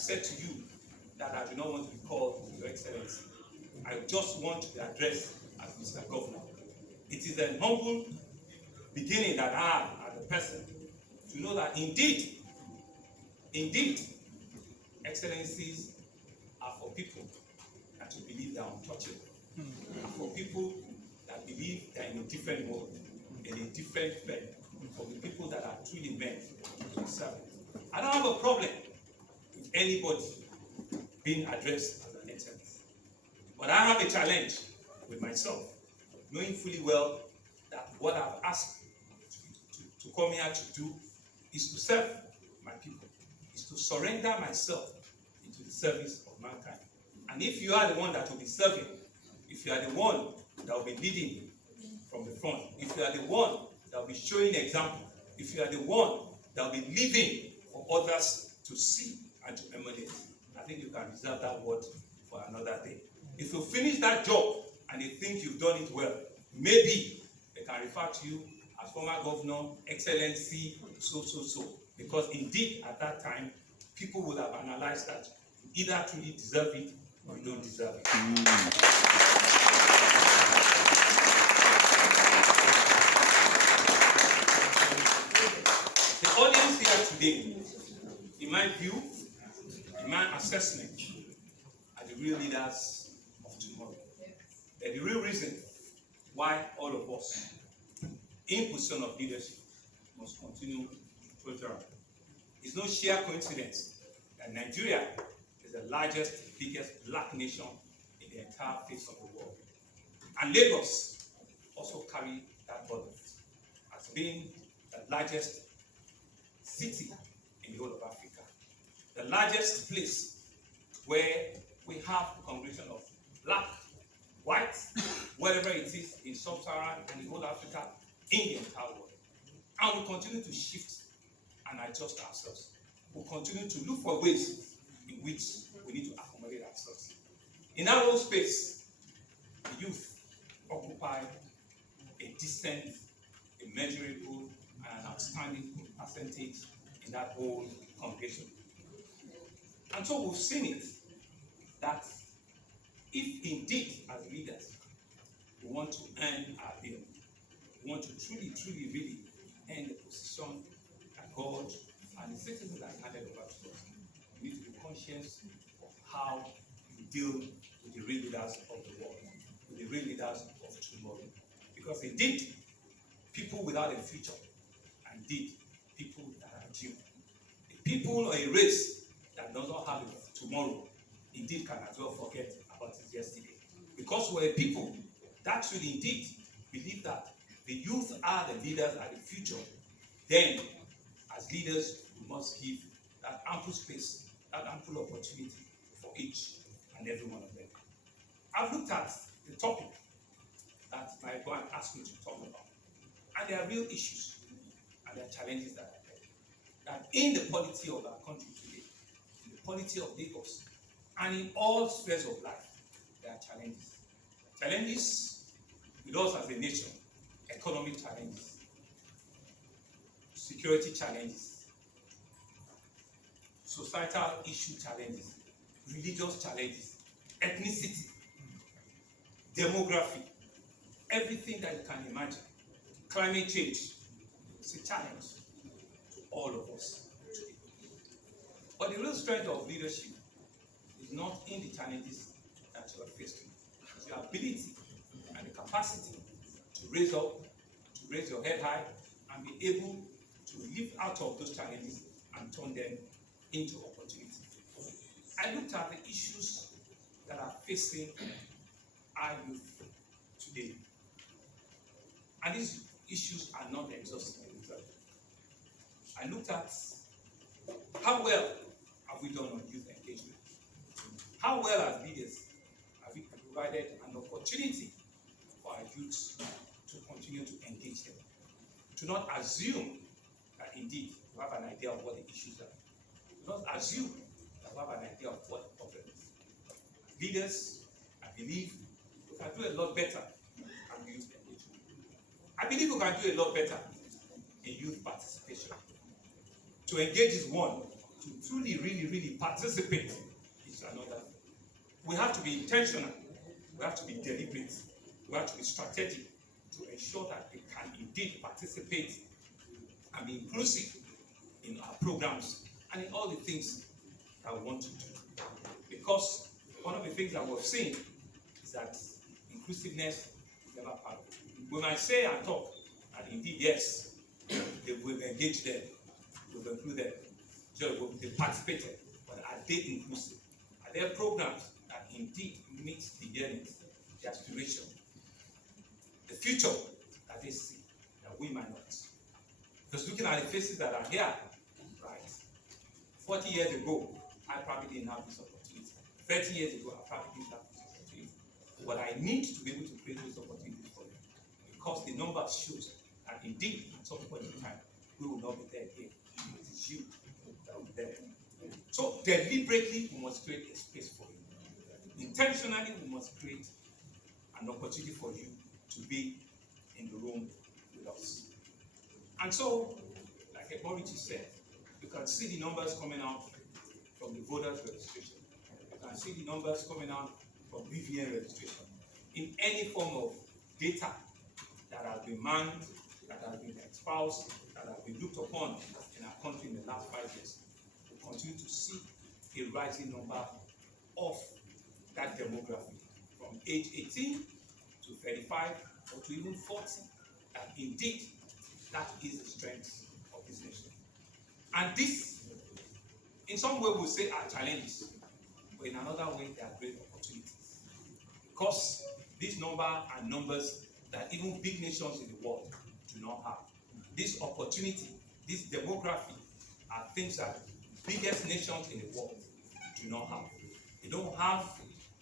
said to you that I do not want to be called Your Excellency. I just want to be addressed as Mr. Governor. It is a humble beginning that I have as a person to know that indeed, excellencies are for people that you believe they are untouchable, are for people that believe they are in a different world, in a different realm, for the people that are truly meant to serve. I don't have a problem with anybody being addressed as an excellence, but I have a challenge with myself, knowing fully well that what I've asked to come here to do is to serve my people, is to surrender myself into the service of mankind. And if you are the one that will be serving, if you are the one that will be leading from the front, if you are the one that will be showing example, if you are the one that will be living for others to see and to emulate, I think you can reserve that word for another day. If you finish that job and they think you've done it well, maybe they can refer to you as former governor, excellency, so. Because indeed, at that time, people would have analyzed that you either truly deserve it or you don't deserve it. The audience here today, in my view, in my assessment, are the real leaders of tomorrow. They're the real reason why all of us in position of leadership must continue to prosper. It's no sheer coincidence that Nigeria is the largest, biggest black nation in the entire face of the world. And Lagos also carry that burden as being the largest city in the whole of Africa. The largest place where we have a congregation of black, white, wherever it is in sub-Saharan and the whole Africa, in the entire world. And we continue to shift and adjust ourselves. We continue to look for ways in which we need to accommodate ourselves. In our own space, the youth occupy a decent, a measurable, and an outstanding percentage in that whole congregation. And so we've seen it that if indeed, as leaders, we want to earn our bill, we want to truly, really earn the position that God and the citizens have handed over to us, we need to be conscious of how we deal with the real leaders of the world, with the real leaders of tomorrow. Because indeed, people without a future, indeed, people that are due. A people or a race that does not have a tomorrow, indeed can as well forget about it yesterday. Because we're a people that should indeed believe that the youth are the leaders, are the future. Then, as leaders, we must give that ample space, that ample opportunity for each and every one of them. I've looked at the topic that my God asked me to talk about. And there are real issues and there are challenges that are there. That in the polity of our country today, in the polity of Lagos, and in all spheres of life, there are challenges. Challenges with us as a nation, economic challenges, security challenges, societal issue challenges, religious challenges, ethnicity, demography, everything that you can imagine. Climate change is a challenge to all of us today. But the real strength of leadership is not in the challenges that you are faced with. It's your ability and the capacity to raise up, to raise your head high, and be able to live out of those challenges and turn them into opportunities. I looked at the issues that are facing our youth today. And these issues are not exhaustive in themselves. I looked at how well have we done on youth engagement? How well as leaders have we provided an opportunity for our youth to continue to engage them? To not assume that indeed we have an idea of what the issues are. To not assume that we have an idea of what the problem is. As leaders, I believe we can do a lot better on youth engagement. I believe we can do a lot better in youth participation. To engage is one, to truly, really, really participate is another. We have to be intentional. We have to be deliberate. We have to be strategic to ensure that we can indeed participate and be inclusive in our programs and in all the things that we want to do. Because one of the things that we've seen is that inclusiveness is never part of it. We might say and talk, and indeed, yes, we've engaged them, we've included them, so they participated, but are they inclusive? Are there programs that indeed meet the yearnings, the aspiration, the future that they see that we might not? Because looking at the faces that are here, right, 40 years ago, I probably didn't have this opportunity. 30 years ago, I probably didn't have this opportunity. But I need to be able to create those opportunities for them. Because the numbers shows that indeed, at some point in time, we will not be there again. It is you that will be there. So deliberately, we must create a space for you. Intentionally, we must create an opportunity for you to be in the room with us. And so, like Eborichi said, you can see the numbers coming out from the voters' registration. You can see the numbers coming out from BVN registration. In any form of data that has been manned, that has been espoused, that has been looked upon in our country in the last 5 years, we continue to see a rising number of that demography from age 18 to 35 or to even 40. And indeed, that is the strength of this nation. And this, in some way, we'll say are challenges, but in another way, they are great opportunities. Because these numbers are numbers that even big nations in the world do not have. This opportunity, this demography, are things that biggest nations in the world do not have. They don't have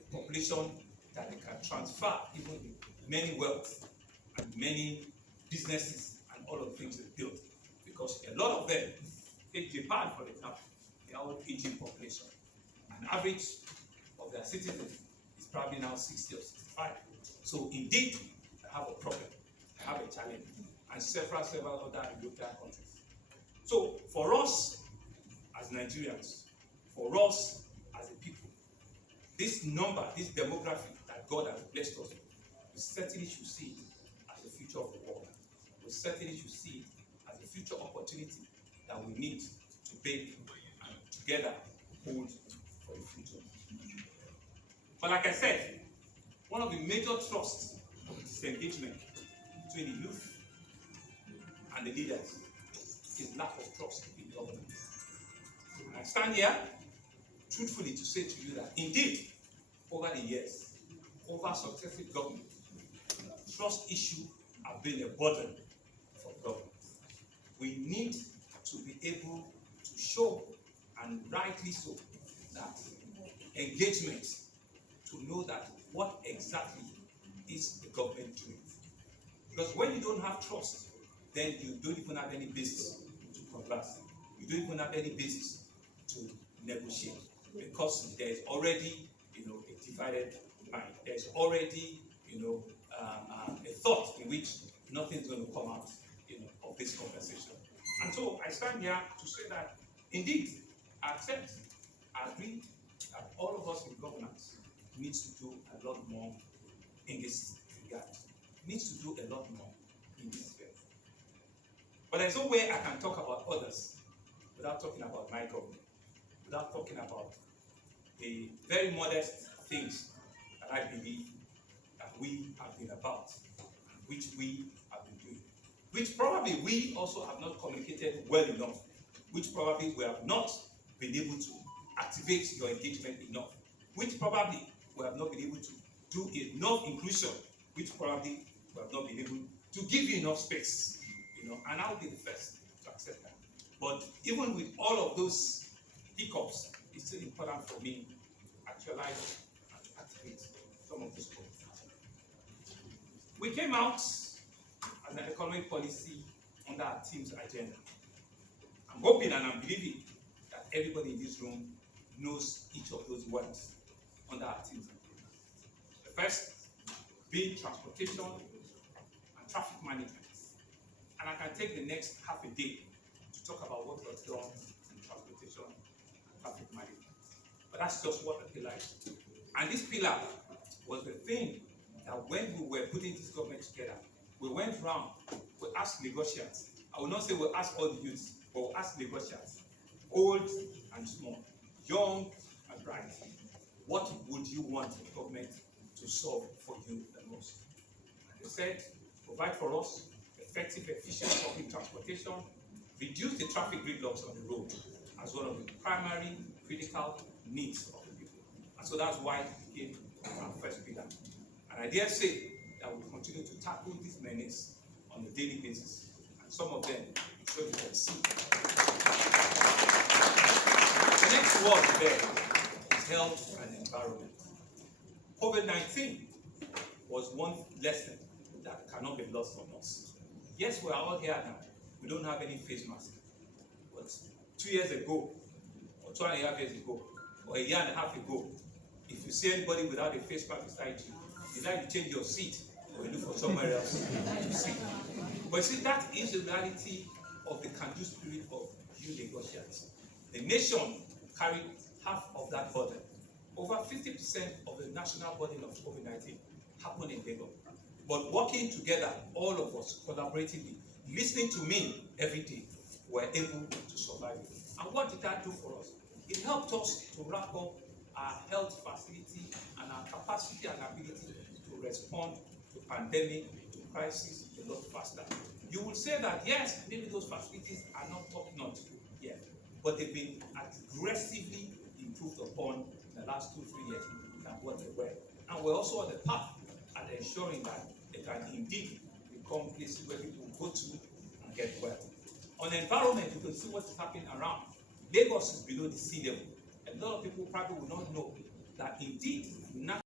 a population that they can transfer even many wealth and many businesses and all of the things they built. Because a lot of them, take Japan for example, they are all aging population. An average of their citizens is probably now 60 or 65. So indeed, they have a problem, they have a challenge, and several other European countries. So for us as Nigerians, for us as a people, this number, this demography that God has blessed us with, we certainly should see it as the future of the world. We certainly should see it as a future opportunity that we need to bake and together hold for the future. But like I said, one of the major thrusts of disengagement between the youth and the leaders is lack of trust in government. And I stand here truthfully to say to you that indeed, over the years, over successive governments, trust issues have been a burden for government. We need to be able to show, and rightly so, that engagement, to know that what exactly is the government doing. Because when you don't have trust, then you don't even have any basis to converse. You don't even have any basis to negotiate, because there is already, a divided mind. There's already, a thought in which nothing's going to come out, of this conversation. And so I stand here to say that, indeed, I accept, I agree that all of us in governance needs to do a lot more in this regard. Needs to do a lot more in this sphere. But there's no way I can talk about others without talking about my government, without talking about the very modest things that I believe that we have been about, which we have been doing, which probably we also have not communicated well enough, which probably we have not been able to activate your engagement enough, which probably we have not been able to do enough inclusion, which probably we have not been able to give you enough space, and I'll be the first to accept that. But even with all of those hiccups, it's still important for me to actualize and to activate some of these goals. We came out as an economic policy under our team's agenda. I'm hoping and I'm believing that everybody in this room knows each of those words under our team's agenda. The first being transportation and traffic management. And I can take the next half a day to talk about what was done in transportation traffic management. But that's just what the pillar is. And this pillar was the thing that when we were putting this government together, we went round, we asked Lagosians. I will not say we asked all the youths, but we asked Lagosians, old and small, young and bright. What would you want the government to solve for you the most? And they said, provide for us effective, efficient public transportation, reduce the traffic gridlocks on the road as one of the primary critical needs of the people. And so that's why it became our first pillar. And I dare say that we'll continue to tackle these menaces on a daily basis. And some of them, I'm sure you can see. The next word there is health and environment. COVID-19 was one lesson that cannot be lost on us. Yes, we're all here now. We don't have any face mask. But 2 years ago, or 2.5 years ago, or 1.5 years ago, if you see anybody without a face mask beside you, you like to change your seat or you look for somewhere else to sit. But see, that is the reality of the can-do spirit of you Lagosians. The nation carried half of that burden. Over 50% of the national burden of COVID-19 happened in Lagos. But working together, all of us, collaboratively, listening to me every day, were able to survive it. And what did that do for us? It helped us to wrap up our health facility and our capacity and ability to respond to pandemic, to crisis a lot faster. You will say that, yes, maybe those facilities are not top-notch yet, but they've been aggressively improved upon in the last 2-3 years than what they were. And we're also on the path at ensuring that they can indeed become places where people go to and get well. On the environment, you can see what's happening around. Lagos is below the sea level. A lot of people probably will not know that indeed